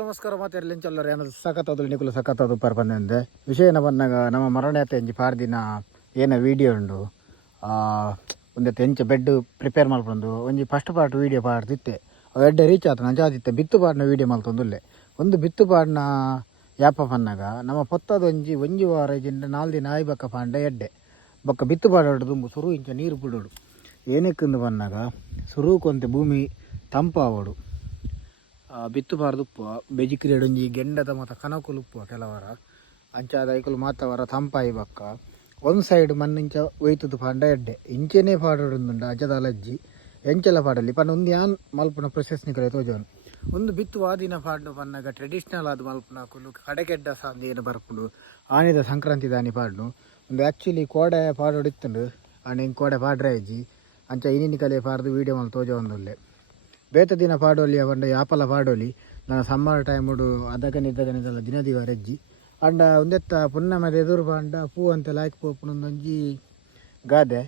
ನಮಸ್ಕಾರ ಮಾತಾಡಲಿ ಚಲ್ಲರು ಏನಾದ್ರು ಸಖತ್ತಾದ್ರು ನಿಕುಲು ಸಖತ್ತಾದ್ರು ಪರ್ಪಂದೆ ವಿಷಯನ ಬಂದಾಗ ನಮ್ಮ ಮರಣತೆ ಎಂಜಿ ಪಾಡ್ದಿನ ಏನ ವೀಡಿಯೋ ಉಂಡು ಒಂದೆತ್ತ ಎಂಚ ಬೆಡ್ ಪ್ರಿಪೇರ್ ಮಾಡ್ಕೊಂಡು ಒಂಜಿ ಫಸ್ಟ್ ಪಾರ್ಟ್ ವೀಡಿಯೋ ಪಾಡ್ದಿತ್ತೆ ಅವು ಎಡ್ಡೆ ರೀಚ್ ಆತ ನಂಜಾದಿತ್ತೆ ಬಿತ್ತು ಪಾಡಿನ ವೀಡಿಯೋ ಮಲ್ತೊಂದುಲ್ಲೆ ಒಂದು ಬಿತ್ತು ಪಾಡಿನ ಯಾಪ ಪನ್ನಾಗ ನಮ್ಮ ಪೊತ್ತದ ಒಂಜಿ ವಾರ ಇಜಿಂದ 4 ದಿನ ಆಯ್ ಬಕ್ಕ ಪಾಂಡ ಎಡ್ಡೆ ಬೊಕ್ಕ ಬಿತ್ತು ಪಾಡೋಡು ತುಂಬ ಸುರು ಇಂಚ ನೀರು ಬಿಡೋಡು ಏನಕ್ಕೆಂದು ಬಂದಾಗ ಸುರುಕೊಂತೆ ಭೂಮಿ ತಂಪಾವಡು ಬಿತ್ತು ಪಾರ್ದುಪ್ಪು ಬೆಜಿಕ್ರಿಯಡ್ ಒಂಜಿ ಗೆಂಡದ ಮತ್ತು ಕನಕುಲುಪ್ಪು ಕೆಲವರ ಅಂಚಾದ ಐಕುಲು ಮಾತವರ ತಂಪಾಯಿ ಬಕ್ಕ ಒಂದು ಸೈಡ್ ಮಣ್ಣಿಂಚ ಒಯ್ತದ ಪಾಂಡ ಎಡ್ಡೆ ಇಂಚೆನೇ ಪಾಡೋಡುಂಡು ಅಜದ ಅಲಜ್ಜಿ ಎಂಚೆಲ್ಲ ಪಾಡಲಿ ಪಂಡ ಒಂದು ಯಾನ್ ಮಲ್ಪನ ಪ್ರೊಸೆಸ್ ನಿಕಲೆ ತೋಜೋನು ಒಂದು ಬಿತ್ತು ವಾದಿನ ಪಾಡ್ನು ಪನ್ನಾಗ ಟ್ರೆಡಿಷ್ನಲ್ ಆದ ಮಲ್ಪನ ಕುಲು ಕಡೆಗೆಡ್ಡ ಸಾಂದಿ ಏನು ಬರ್ಪುಡು ಆನೆದ ಸಂಕ್ರಾಂತಿ ದಾನಿ ಪಾಡ್ನು ಒಂದು ಆ್ಯಕ್ಚುಲಿ ಕೋಡೆ ಪಾಡೋಡಿತ್ತುಂಡು ಆನೆ ಕೋಡೆ ಪಾಡ್ರೆ ಅಜ್ಜಿ ಅಂಚ ಇನಿನ ಕಲೆ ಪಾಡ್ದು ವೀಡಿಯೋ ಮಲ್ ತೋಜೋ ಒಂದುಲ್ಲೆ ಬೇತ ದಿನ ಪಾಡೋಲಿ ಅವಂಡ ಯಾಪಲ ಪಾಡೋಲಿ ನಾನು ಸಮ್ಮರ್ ಟೈಮುಡು ಅದಗನಿದ್ದಗನಿದಲ್ಲ ದಿನ ದಿವರೆಜ್ಜಿ ಅಂಡ ಒಂದೆತ್ತ ಪುನ್ನಮದ ಎದುರು ಪಾಂಡ ಪೂ ಅಂತೆಲ್ಲ ಹಾಕಿ ಪೋಪುನೊಂದೊಂಜಿ ಗಾದೆ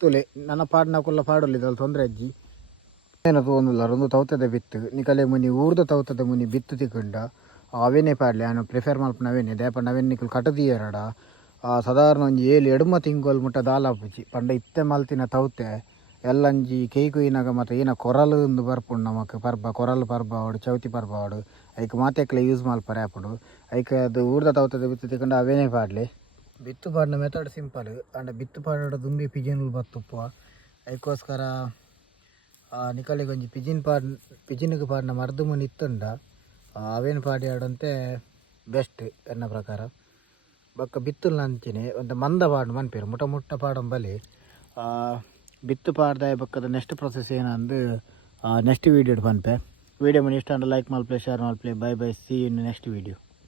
ತುಲೆ ನನ್ನ ಪಾಡ್ನ ಕುಲ್ಲ ಪಾಡೋಲಿದ್ದಲ್ಲ ತೊಂದರೆ ಅಜ್ಜಿ ಏನೋ ತೊಂದಿಲ್ಲ ಒಂದು ತೌತದ ಬಿತ್ತು ನಿಕಲೆ ಮುನಿ ಊರ್ದ ತೌತದ ಮುನಿ ಬಿತ್ತು ತಿಕ್ಕಂಡ ಅವೇನೇ ಪಾಡಲಿ ನಾನು ಪ್ರಿಫೇರ್ ಮಲ್ಪನ ಅವೇನೆ ದೇಪಂಡ ಅವೇನು ನಿಕಲು ಕಟದಿಯರಡ ಸಾಧಾರಣ ಒಂಜಿ 7 ತಿಂಗಳು ಮುಟ್ಟ ದಾಲಾಪುಜಿ ಪಂಡ ಇತ್ತೆ ಮಲ್ತಿನ ತೌತೆ ಎಲ್ಲಂಜಿ ಕೇಯ್ಕೊಯ್ನಾಗ ಮತ್ತು ಏನ ಕೊರಲು ಒಂದು ಬರ್ಪುಂಡು ನಮಕ್ ಪರ್ಬ ಕೊರಲು ಪರ್ಬ ಅವಡು ಚೌತಿ ಪರ್ಬ ಅವಡು ಐಕ್ ಮಾತೆಕ್ಲೆ ಯೂಸ್ ಮಲ್ಪರೆ ಆಪುಡು ಐಕ್ ಅದು ಊರ್ದ ತೌತದ ಬಿತ್ತು ತಿಕೊಂಡು ಅವೇನೇ ಪಾಡಲಿ ಬಿತ್ತು ಪಾಡಿನ ಮೆಥಡ್ ಸಿಂಪಲ್ ಅಂಡ್ ಬಿತ್ತು ಪಾಡೋಡು ದುಂಬಿ ಪಿಜಿನ್ಲು ಬತ್ತುಪ್ಪು ಅದಕ್ಕೋಸ್ಕರ ನಿಕಲಿಗೆ ಒಂಜಿ ಪಿಜಿನ್ಗೆ ಪಾಡಿನ ಮರ್ದು ಮುನಿ ಇತ್ತುಂಡ ಅವೇನು ಪಾಡಿ ಆಡಂತೆ ಬೆಸ್ಟ್ ಎನ್ನ ಪ್ರಕಾರ ಬೊಕ್ಕ ಬಿತ್ತುಲ್ ನಂಚಿನಿ ಒಂದು ಮಂದ ಪಾಡು ಮನ್ಪೇರು ಮುಟ್ಟ ಪಾಡಂ ಬಲಿ ಬಿತ್ತು ಪಾಡ್ದ ಬಕ್ಕದ ನೆಕ್ಸ್ಟ್ ಪ್ರೊಸೆಸ್ ಏನಂದು ನೆಕ್ಸ್ಟ್ ವೀಡಿಯೋ ಪನ್ಪೆ ವೀಡಿಯೋ ಮನಿ ಇಷ್ಟ ಲೈಕ್ ಮಲ್ಪೆ ಶೇರ್ ಮಲ್ಪೆ bye see in next video.